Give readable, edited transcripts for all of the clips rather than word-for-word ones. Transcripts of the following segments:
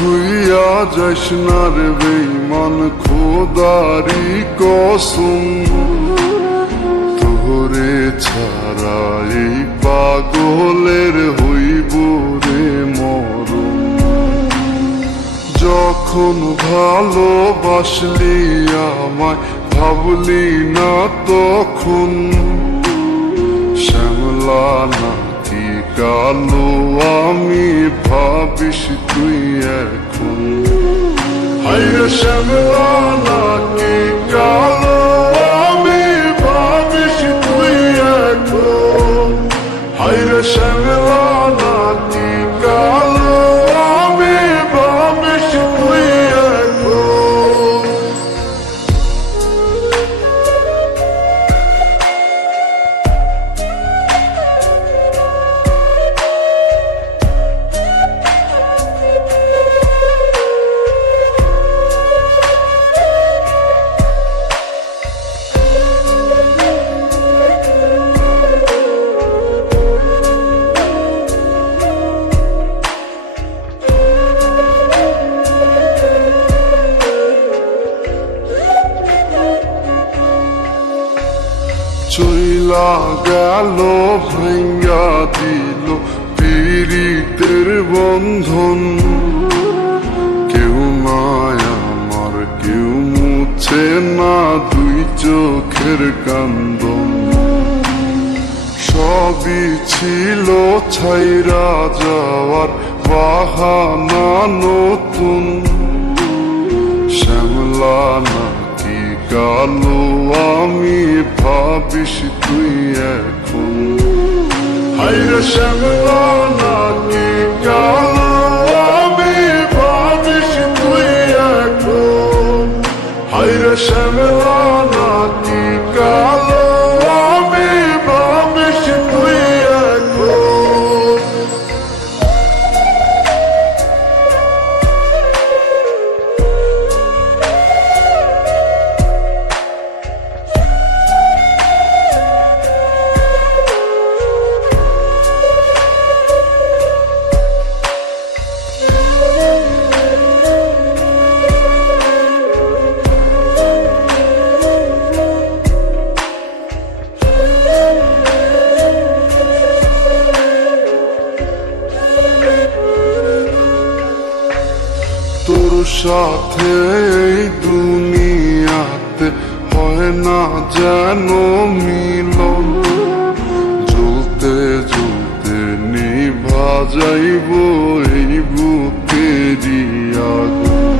ছুইয়া যাস না রে বেঈমান খোদারি কসম, তোরে ছাড়া এই পাগলের হইব রে মরণ। যখন ভালোবাসলি আমায় ভাবলি না তখন, শ্যামলা নাকি কালো আমি ভাবিস তুই এখন। হায়রে শ্যামলা নাকি কালো আমি ভাবিস তুই এখন। হায়রে শ্যামলা নাকি কালো আমি ভাবিস তুই এখন। চইলা গেল ভাঙ্গা দিল পীড়িতের বন্ধন, কেউ নাই আমার কেউ মুছে না দুই চোখের কান্দন। সবই ছিল ছাইরা যাওয়ার বাহানা নতুন, শ্যামলা নাকি কালো আমি ভাবিস তুই এখন। হায়রে শ্যামলা নাকি কালো আমি ভাবিস তুই এখন। হায়রে শ্যামলা নাকি কালো আমি ভাবিস তুই এখন। তোর সাথে এই দুনিয়াতে হয় না যেন মিলন, জ্বলতে জ্বলতে নিভা যাইব এই বুকেরই আগুন।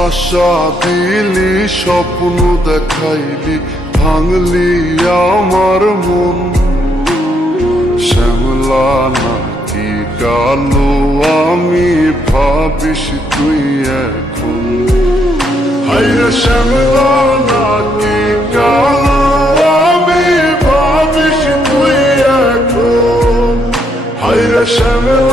আশা দিলি স্বপ্ন দেখাইলি ভাঙলি আমার মন, শ্যামলা নাকি কালো আমি ভাবিস তুই এখন। হায়রে শ্যামলা নাকি কালো আমি ভাবিস তুই এখন। হায়রে শ্যামলা